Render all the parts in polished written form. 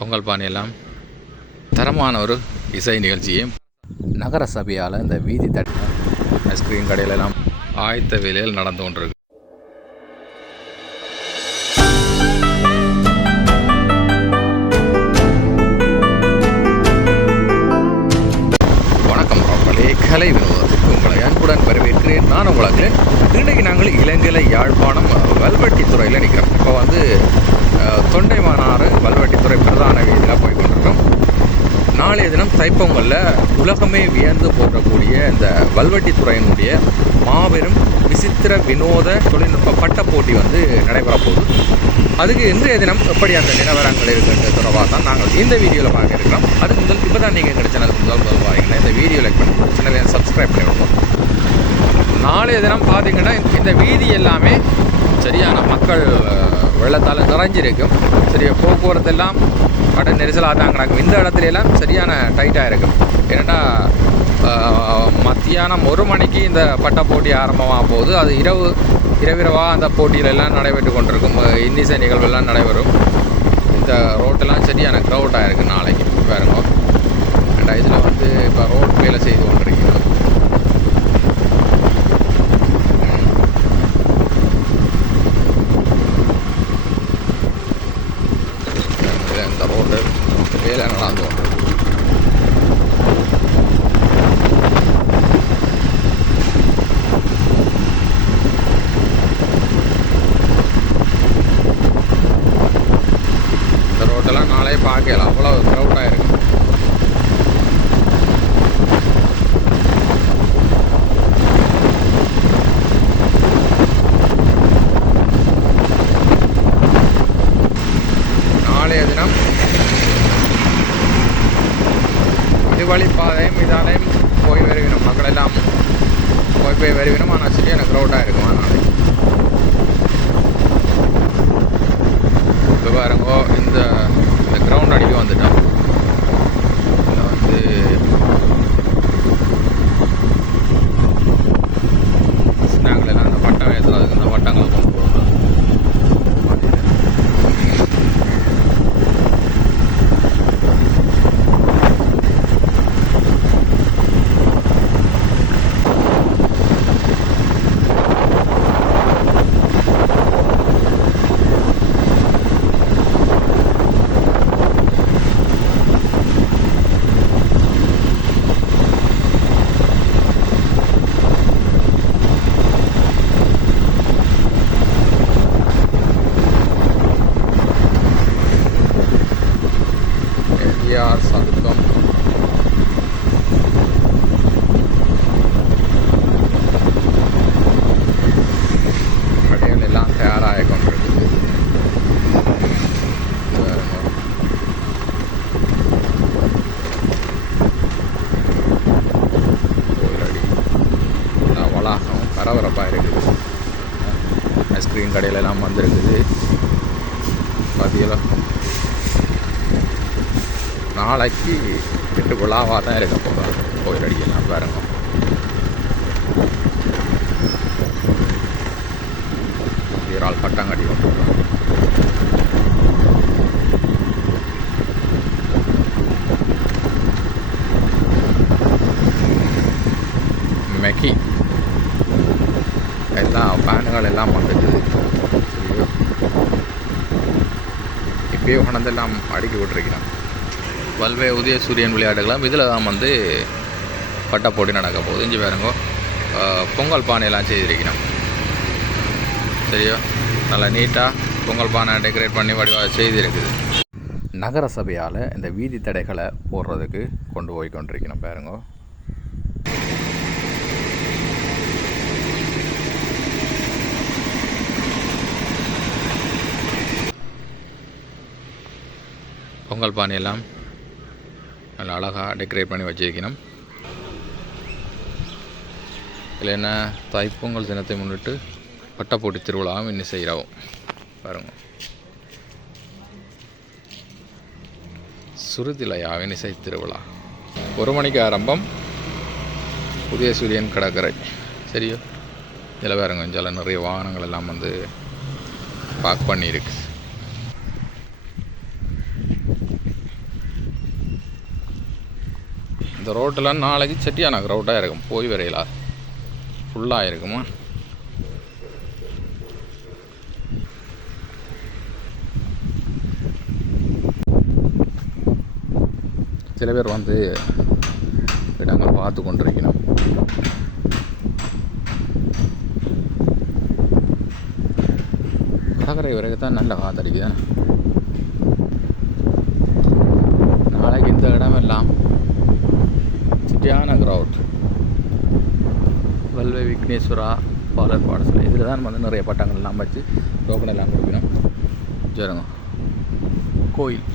பொங்கல் பானையெல்லாம் தரமான ஒரு இசை நிகழ்ச்சியும் நகர சபையால் இந்த வீதி தட்டு ஐஸ்கிரீம் கடையிலெல்லாம் ஆயத்த வேலையில் நடந்து கொண்டிருக்கு. வணக்கம் ராமலே, கலை வினோதத்திற்கு உங்களை அன்புடன் வரவேற்கிறேன். நான் உங்களுக்கு இன்றைக்கு நாங்கள் இலங்கையில் யாழ்ப்பாணம் வல்வெட்டித்துறையில் நிற்கிறோம். இப்போ தொண்டைமானாறு வல்வெட்டித்துறை பிரதான வீதியில் போய் கொண்டிருக்கோம். நாளைய தினம் தைப்பொங்கலில் உலகமே வியந்து போற்றக்கூடிய இந்த வல்வெட்டித்துறையினுடைய மாபெரும் விசித்திர வினோத தொழில்நுட்ப பட்ட போட்டி நடைபெறப்போகுது. அதுக்கு இன்றைய தினம் எப்படி அந்த நிலவரங்கள் இருக்குன்ற தொடர்பாக தான் நாங்கள் இந்த வீடியோவில் பார்க்க இருக்கிறோம். அதுக்கு முதல் இப்போ தான் நீங்கள் எங்கள் சேனலுக்கு முதல் பாருங்கன்னா இந்த வீடியோ லைக் பண்ணி சேனலை சப்ஸ்கிரைப் பண்ணி விடுவோம். நாளைய தினம் பார்த்தீங்கன்னா இந்த வீதி எல்லாமே சரியான மக்கள் வெள்ளத்தால் நிறைஞ்சிருக்கும். சரிய போக்குவரத்து எல்லாம் கட நெரிசலாக தான் கிடக்கும். இந்த இடத்துல எல்லாம் சரியான டைட்டாக இருக்கும். ஏன்னா மத்தியானம் 1 மணிக்கு இந்த பட்ட போட்டி ஆரம்பமாக போகுது. அது இரவிரவாக அந்த போட்டியிலெல்லாம் நடைபெற்று கொண்டிருக்கும். இன்னிசை நிகழ்வெல்லாம் நடைபெறும். இந்த ரோட்டெல்லாம் சரியான க்ரௌடாக இருக்குது நாளைக்கு. பாருங்க, ஏன்னா இதில் இப்போ ரோட் வேலை செய்து கொண்டிருக்கீங்க. இந்த ரோடு வேலை நடந்து கொண்டு இந்த ரோட்டெல்லாம் நாளே பார்க்கலாம். அவ்வளோ க்ரௌடாக இருக்கு. நாளைய தினம் வழிப்பாதையும் இதாலையும் போய் வருவினோம். மக்கள் எல்லாம் போய் வருவினோம். ஆனால் சரியான க்ரௌடாக இருக்குமா நாளைக்கு. இப்போ பாருங்கோ, இந்த கிரவுண்ட் அடிக்க வந்துட்டோம். இதில் நாங்கள் எல்லாம் அந்த பட்டம் ஏற்றுறதுக்கு இந்த பட்டங்களை கொண்டு போகணும். சதுக்கம் கடைகள் எல்லாம் தயாராக கொண்டிருக்குது. வளாகம் பரபரப்பாக இருக்குது. ஐஸ்கிரீம் கடையில் எல்லாம் வந்துருக்குது. பார்த்தீங்களா, நாளைக்கு 2 விழாவாக தான் இருக்க போகிறோம். கோயில் அடிக்கலாம் பாருங்க. வீரால் பட்டாங்கடி கொண்டு மெக்கி எல்லாம் ஃபேனுகள் எல்லாம் வந்துட்டுது. இப்பயே உணர்ந்தெல்லாம் அடுக்கி விட்டுருக்கிறேன். வல்வே உதய சூரியன் விளையாட்டுகளாம் இதில் தான் பட்ட போட்டி நடக்க போகுது. இஞ்சி பாருங்க, பொங்கல் பானையெல்லாம் செய்திருக்கிறோம். சரியோ, நல்லா நீட்டாக பொங்கல் பானை டெக்கரேட் பண்ணி வடிவாக செய்திருக்குது. நகர சபையால் இந்த வீதி தடைகளை போடுறதுக்கு கொண்டு போய் கொண்டிருக்கணும். பாருங்க, பொங்கல் பானையெல்லாம் நல்லா அழகாக டெக்கரேட் பண்ணி வச்சுருக்கணும். இதில் என்ன, தைப்பொங்கல் தினத்தை முன்னிட்டு பட்டப்போட்டி திருவிழாவும் இன்னும் செய்கிறோம். பாருங்க, சுருதிலயாவின் இசை திருவிழா 1 மணிக்கு ஆரம்பம். உதய சூரியன் கடற்கரை. சரியோ, இதில் பாருங்க, இதில் நிறைய வாகனங்கள் எல்லாம் பார்க் பண்ணியிருக்கு. இந்த ரோட்டெலாம் நாளைக்கு செட்டியான ரோட்டாக இருக்கும், போய் வரையில ஃபுல்லாக இருக்குமா. சில பேர் வந்து இடங்கள் பார்த்து கொண்டிருக்கணும். கடற்கரை வரைக்கும் தான் நல்ல காத்தடிக்குது. நாளைக்கு இந்த இடமெல்லாம் சிட்டியான கிரவுட், வல்வை விக்னேஸ்வரா பாலர் பாடசாலை, இதில் தான் வந்து நிறைய பட்டங்கள்லாம் வச்சு டோக்கன் எல்லாம் கொடுக்கணும். சரிங்க, கோயில்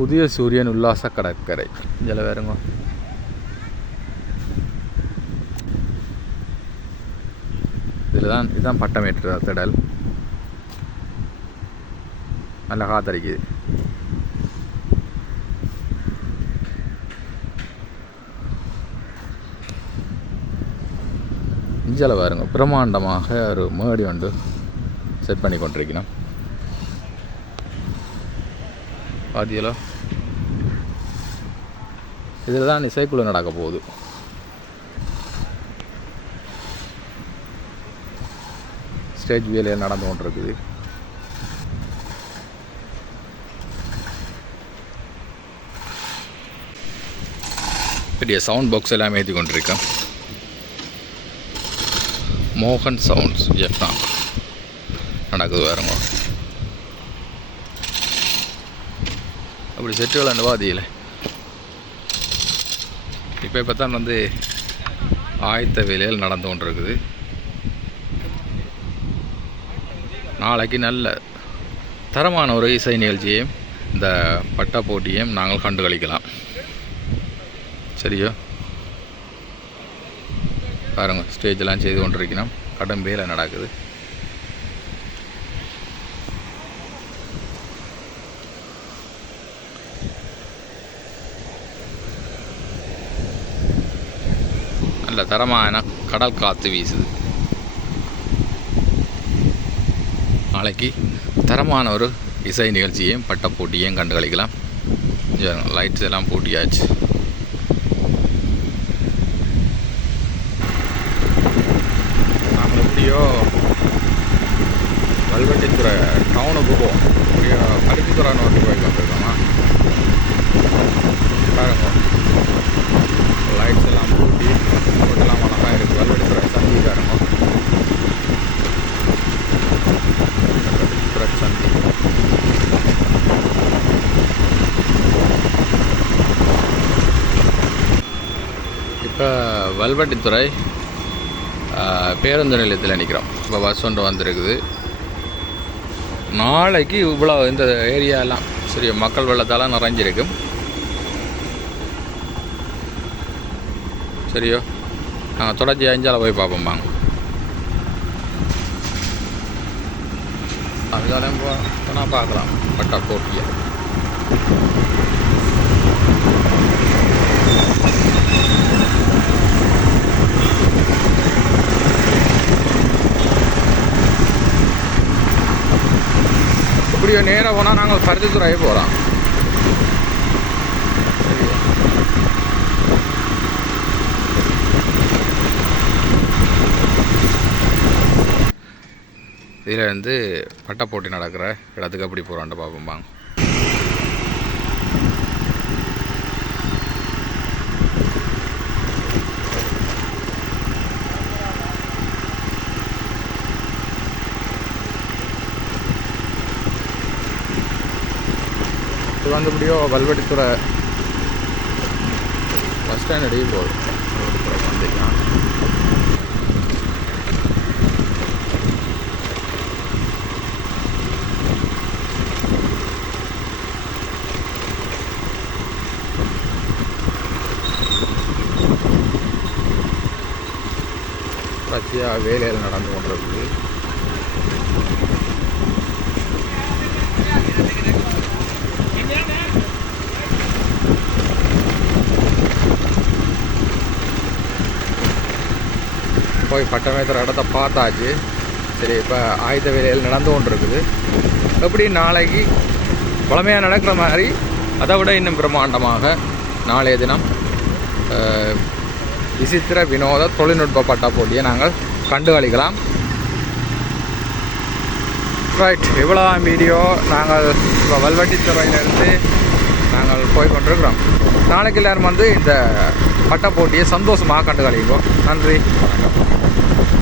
புதிய சூரியன் உல்லாச கடற்கரை. இதில் வேறுங்க இதுதான் பட்டமேற்று திடல். நல்ல காத்தடிக்குது. இஞ்சில் பாருங்க பிரம்மாண்டமாக ஒரு மேடி ஒன்று செட் பண்ணி கொண்டிருக்கணும். பாதியலோ இதில் தான் இசைக்குழு நடக்க போகுது. ஸ்டேஜ் வேலையில் நடந்து கொண்டிருக்குது. பெரிய சவுண்ட் பாக்ஸ் எல்லாம் ஏற்றி கொண்டிருக்கேன். மோகன் சவுண்ட்ஸ் ஜெஃப்னா நடக்குது. வேறுங்க அப்படி செட்டுகள் அந்த வாதியில் இப்போ தான் வந்து ஆயத்த வேலையில் நடந்து கொண்டிருக்குது. நாளைக்கு நல்ல தரமான ஒரு இசை நிகழ்ச்சியையும் இந்த பட்ட போட்டியையும் நாங்கள் கண்டுகளிக்கலாம். சரியோ, பாருங்க ஸ்டேஜெல்லாம் செய்து கொண்டிருக்கணும். கடும் வேலை நடக்குது. நல்ல தரமான கடல் காற்று வீசுது. நாளைக்கு தரமான ஒரு இசை நிகழ்ச்சியையும் பட்ட போட்டியையும் கண்டுகளிக்கலாம். லைட்ஸ் எல்லாம் பூட்டியாச்சு. நாங்கள் எப்படியோ வல்வெட்டித்துறை டவுனுக்கு போவோம். எப்படியோ பருத்தித்துறை நோக்கி போய் வந்துருக்கோமா. பாருங்க லைட்ஸ் எல்லாம் பூட்டி ரோட்டெல்லாம் அழகாக இருக்குது. வல்வெட்டித்துறை சந்திக்காரங்க சந்தி. இப்போ வல்வெட்டித்துறை பேருந்து நிலையத்தில் நிற்கிறோம். இப்போ பஸ் ஒன்று வந்திருக்குது. நாளைக்கு இவ்வளோ இந்த ஏரியாலாம் சரி மக்கள் வெள்ளத்தால் நிறைஞ்சிருக்கும். சரியோ, நாங்கள் தொடர்ச்சி அஞ்சால் போய் பார்ப்போம் வாங்க. அதுக்காக போனால் பார்க்கலாம் பட்டா போட்டியை. இப்படியோ நேராக போனால் நாங்கள் பருத்தித்துறையே போகிறோம். இதில் வந்து பட்டை போட்டி நடக்கிற இடத்துக்கு அப்படி போகிறான்ட்டு பார்ப்போம்பாங்க. இது வந்து இப்படியோ வல்வெட்டித்துறை பஸ் ஸ்டாண்ட் அடியே போகுது. வல்வெட்டித்துறை வந்துக்கலாம். தொடர்ச்சியாக வேலையில் நடந்து கொண்டிருக்குது. போய் பட்டமேத்துற இடத்த பார்த்தாச்சு. சரி இப்போ ஆயுத வேலைகள் நடந்து கொண்டு இருக்குது. எப்படி நாளைக்கு பழமையாக நடக்கிற மாதிரி அதை விட இன்னும் பிரம்மாண்டமாக நாளைய தினம் விசித்திர வினோத தொழில்நுட்ப பட்டா போட்டியை நாங்கள் கண்டுகளிக்கலாம். ரைட், இவ்வளோதான் வீடியோ. நாங்கள் இப்போ வல்வெட்டித்துறையிலிருந்து நாங்கள் போய் கொண்டிருக்கிறோம். நாளைக்கு எல்லோரும் வந்து இந்த பட்டா போட்டியை சந்தோஷமாக கண்டுகளிப்போம். நன்றி, வணக்கம்.